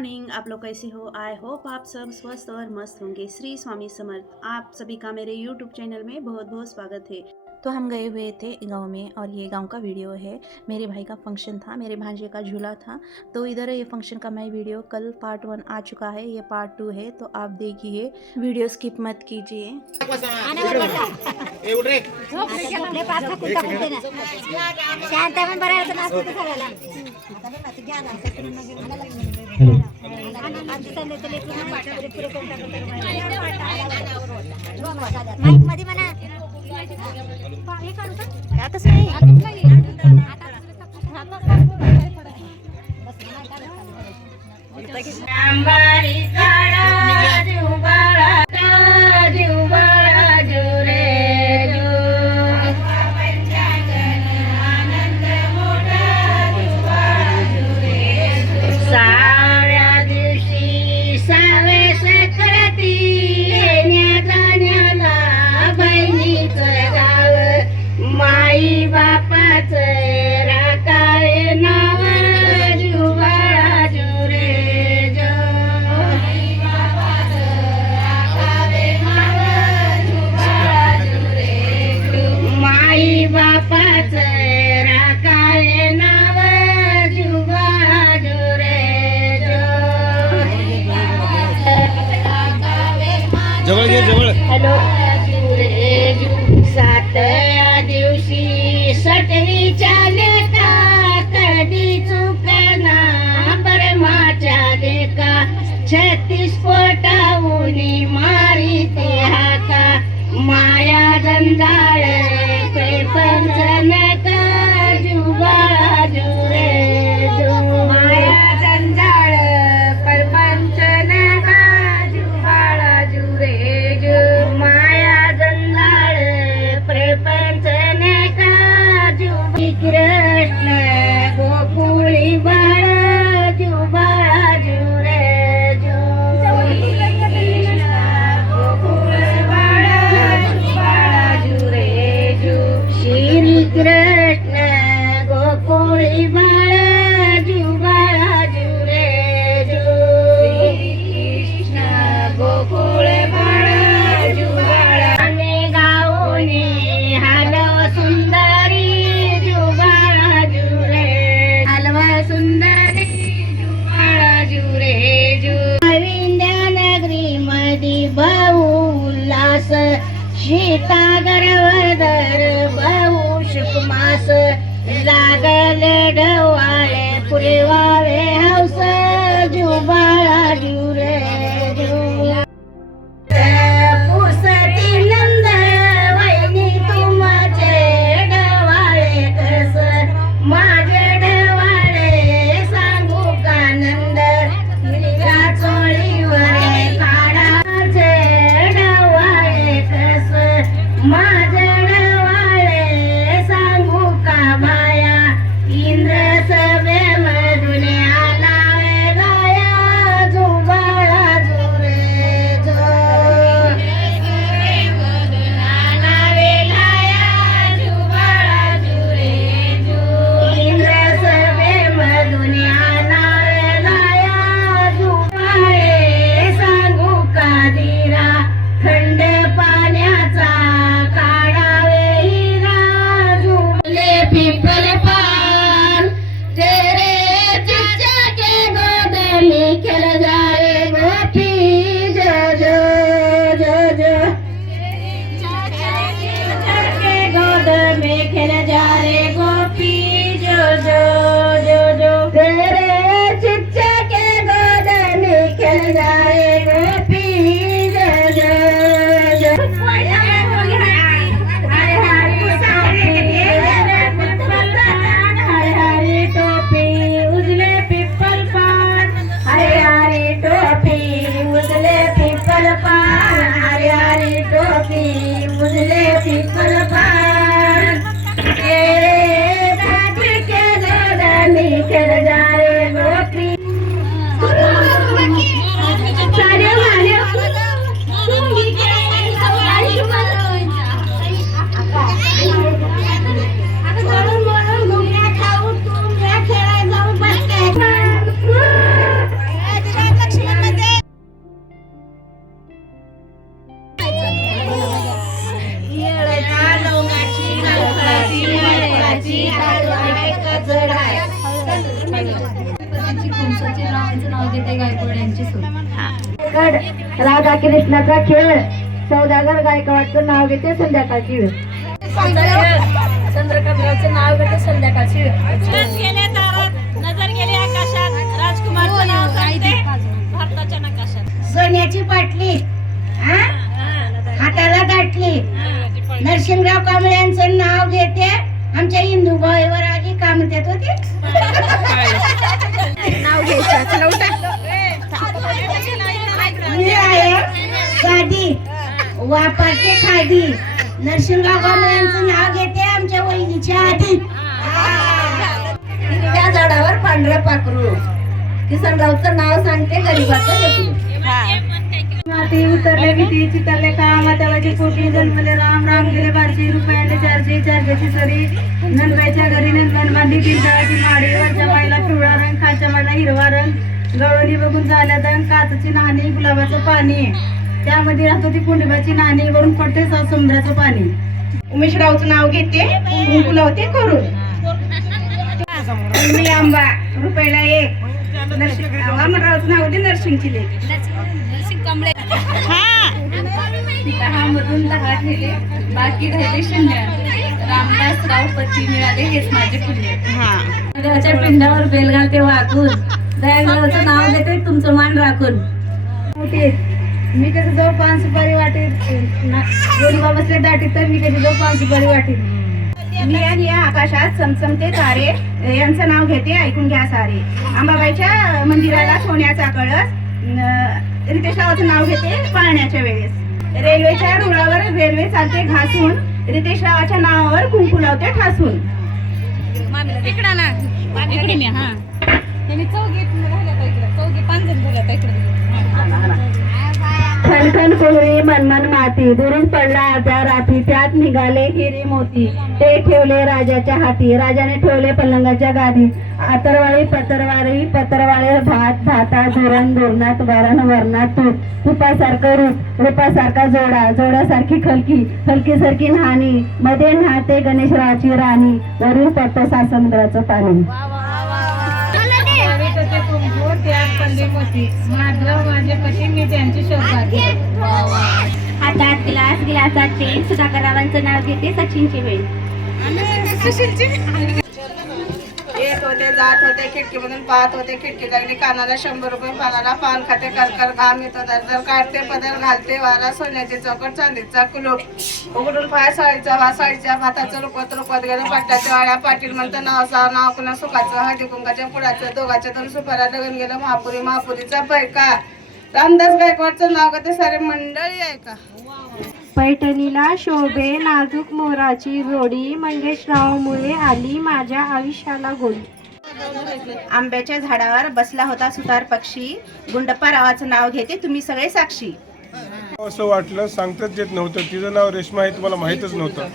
Morning. आप लोग कैसे हो? आई होप आप सब स्वस्थ और मस्त होंगे। श्री स्वामी समर्थ। आप सभी का मेरे यूट्यूब चैनल में बहुत बहुत स्वागत है। तो हम गए हुए थे गांव में और ये गांव का वीडियो है। मेरे भाई का फंक्शन था, मेरे भांजे का झूला था, तो इधर ये फंक्शन का मैं वीडियो कल पार्ट 1 आ चुका है, ये पार्ट 2 है, तो आप देखिए, वीडियो स्किप मत कीजिए। नाव घेते गायकवाड यांची राधा कृष्णाचा खेळ सौदागर गायकवाडचं नाव घेते संध्याकाळची वेळ. चंद्रकांतरावचं नाव घेते संध्याकाळची वेळ. नजर गेली आकाशात, राजकुमारचं नाव सांगते भारताच्या नकाशात. सोन्याची पाटली हाताला दाटली, नरसिंहराव कांबळे यांचं नाव घेते आमच्या हिंदू भाईवर आधी काय म्हणतात होते नाव घ्यायचं मी आहे साधी वापरते खादी, नरसिंहराव कांबळे यांचं नाव घेते आमच्या वहिनीच्या आधी. त्या झाडावर पांढरं पाखरू, किसनरावचं नाव सांगते गरीबाचं लेकरू. माती उतरले किती चितरले काम त्याची पोटी जन्मले राम राम गेले 1200 रुपयाले 400 400ची सरी, नंदबाईच्या घरी नंदन बांधी पिंजाळाची माडी, वरच्या माईला पिवळा रंग खालच्या माईला हिरवा रंग, गवळणी बघून झाल्या दंग, काचची नाणी गुलाबाचं पाणी, त्यामध्ये राहत होती पुंडीबाची नाणी, वरून पडते समुद्राचं पाणी. उमेशरावचं नाव घेते कुंकू लावते करून, आंबा रुपयाला 1, वामनरावचं नाव होते नरसिंगची लेक. मधून 10 ठेले बाकी राहिले शून्य, रामदासराव पती मिळाले हेच माझे पुण्य. देवाच्या पिंडावर बेल घालते वाकून, दयागावचं नाव घेते तुमचं मान राखून. मी कधी जाऊ 5 सुपारी वाटीत, गोडीबा बसले दाटीत तर मी कधी जाऊ 5 सुपारी वाटीत. मी आणि या आकाशात चमचमते तारे यांचं नाव घेते ऐकून घ्या सारे. अंबाबाईच्या मंदिराला सोन्याचा कळस, रितेशरावाचं नाव घेते पाळण्याच्या वेळेस. रेल्वेच्या रुळावर रेल्वे चालते घासून, रितेशरावाच्या नावावर कुंकू लावते ठासून. खणखण कोहरी मनमन माती, दुरून पडला अर्ध्या राती, त्यात निघाले हिरे मोती, ते ठेवले राजाच्या हाती, राजाने ठेवले पलंगाच्या गादी. आतरवाळी पतरवाळी पतरवाळे भात भाता, धोरण धोरणात वरण वरणात तूप, तुपासारखं रूप रूपासारखा जोडा, जोड्यासारखी खलकी खलकीसारखी न्हाणी, मध्ये न्हाते गणेशरावाची राणी, वरून पडतो समुद्राचं पाणी. हातात ग्लास ग्लासात तेल, सुधाकररावांचं नाव घेते सचिनची वेळ. येत होते जात होते खिडकीमधून पाहत होते, खिडकी लागली कानाला 100 रुपये पानाला, पान खाते कर घाम येतो दर काढते पदर घालते वारा, सोन्याची चौकट चांदीचा कुलूप, उघडून पाय साडीचा साडीच्या भाताचं रुपत गेलं पाटलाच्या वाड्या, पाटील म्हणतं नाव कुणा सुखाचं, हळदी कुंकाच्या पुढाचं, दोघाच्या 2 सुपाऱ्या लगन गेलं महापुरीचा पैका. रामदास गायकवाडचं नाव घेते सारे मंडळी आहे का. पैठणीला शोभे नाजूक मोराची जोडी, मंगेशरावमुळे आली माझ्या आयुष्याला गोडी. आंब्याच्या झाडावर बसला होता सुतार पक्षी, गुंडप्पा रावाचं नाव घेते तुम्ही सगळे साक्षी. असं वाटलं सांगताच येत नव्हतं, तिचं नाव रेश्मा आहे तुम्हाला माहीतच नव्हतं.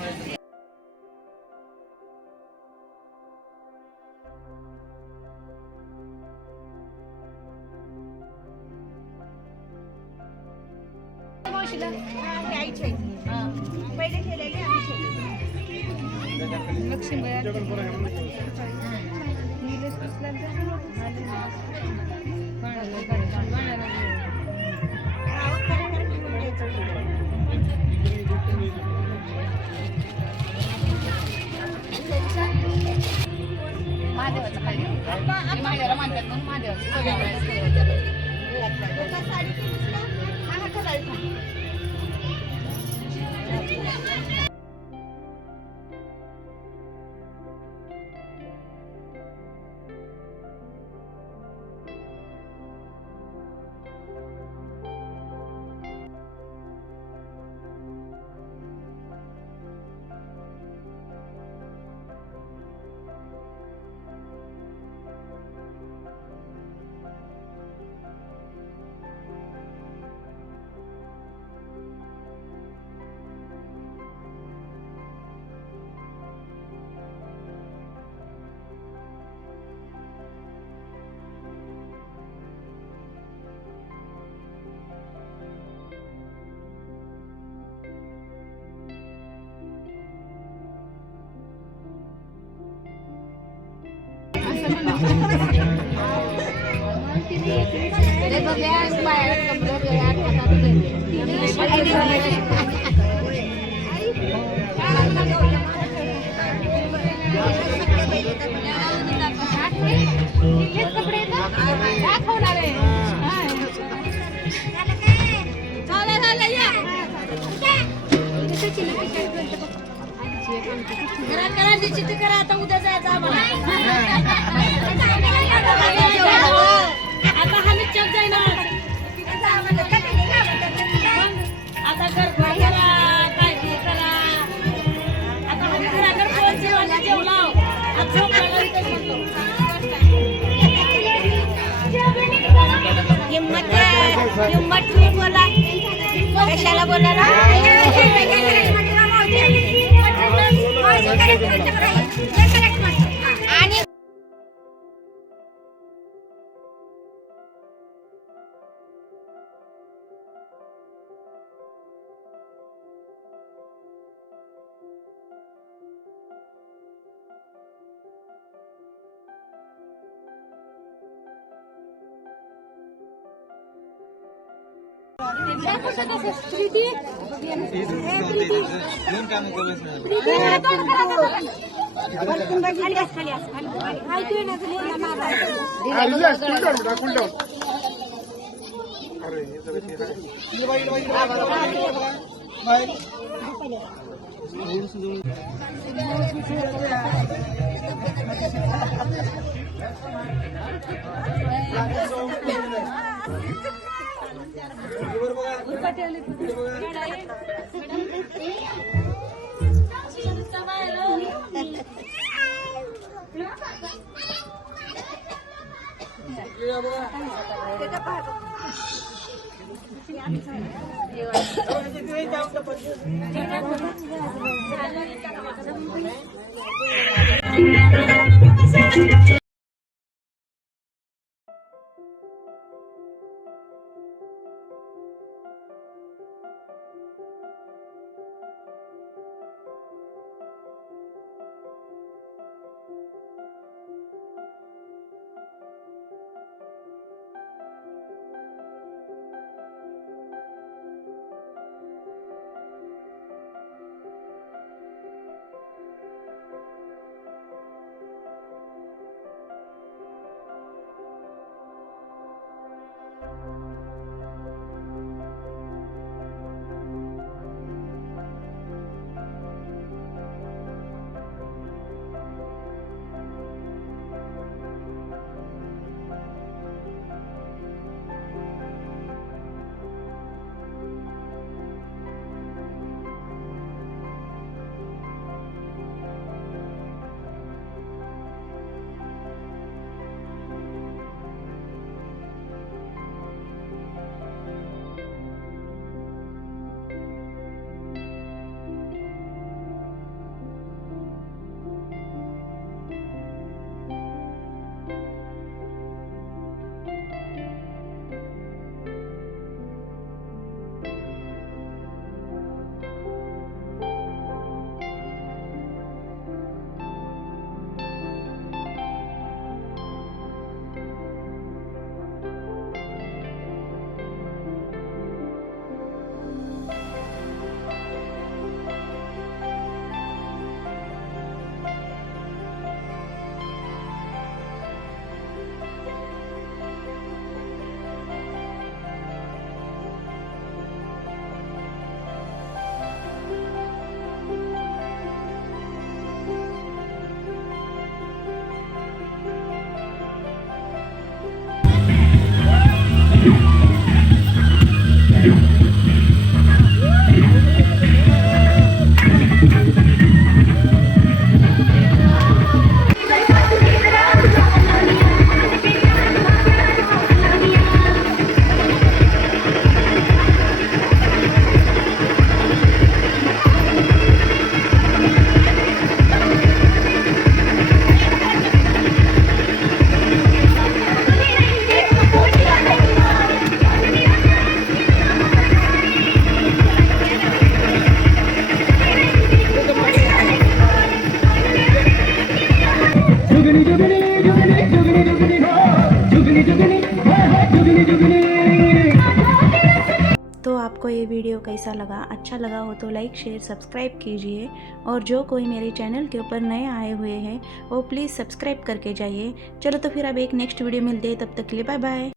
करा आता उद्या जायचं आम्हाला आता हा निश्चय जाईना आता घर करा काळजी करा आता हा घराकडे कोण जेवण जेवला आज झोप हिम्मत बोला कशाला बोलायला आणि आपको ये वीडियो कैसा लगा, अच्छा लगा हो तो लाइक शेयर सब्सक्राइब कीजिए। और जो कोई मेरे चैनल के ऊपर नए आए हुए हैं वो प्लीज़ सब्सक्राइब करके जाइए। चलो तो फिर अब एक नेक्स्ट वीडियो मिलते हैं, तब तक के लिए बाय बाय।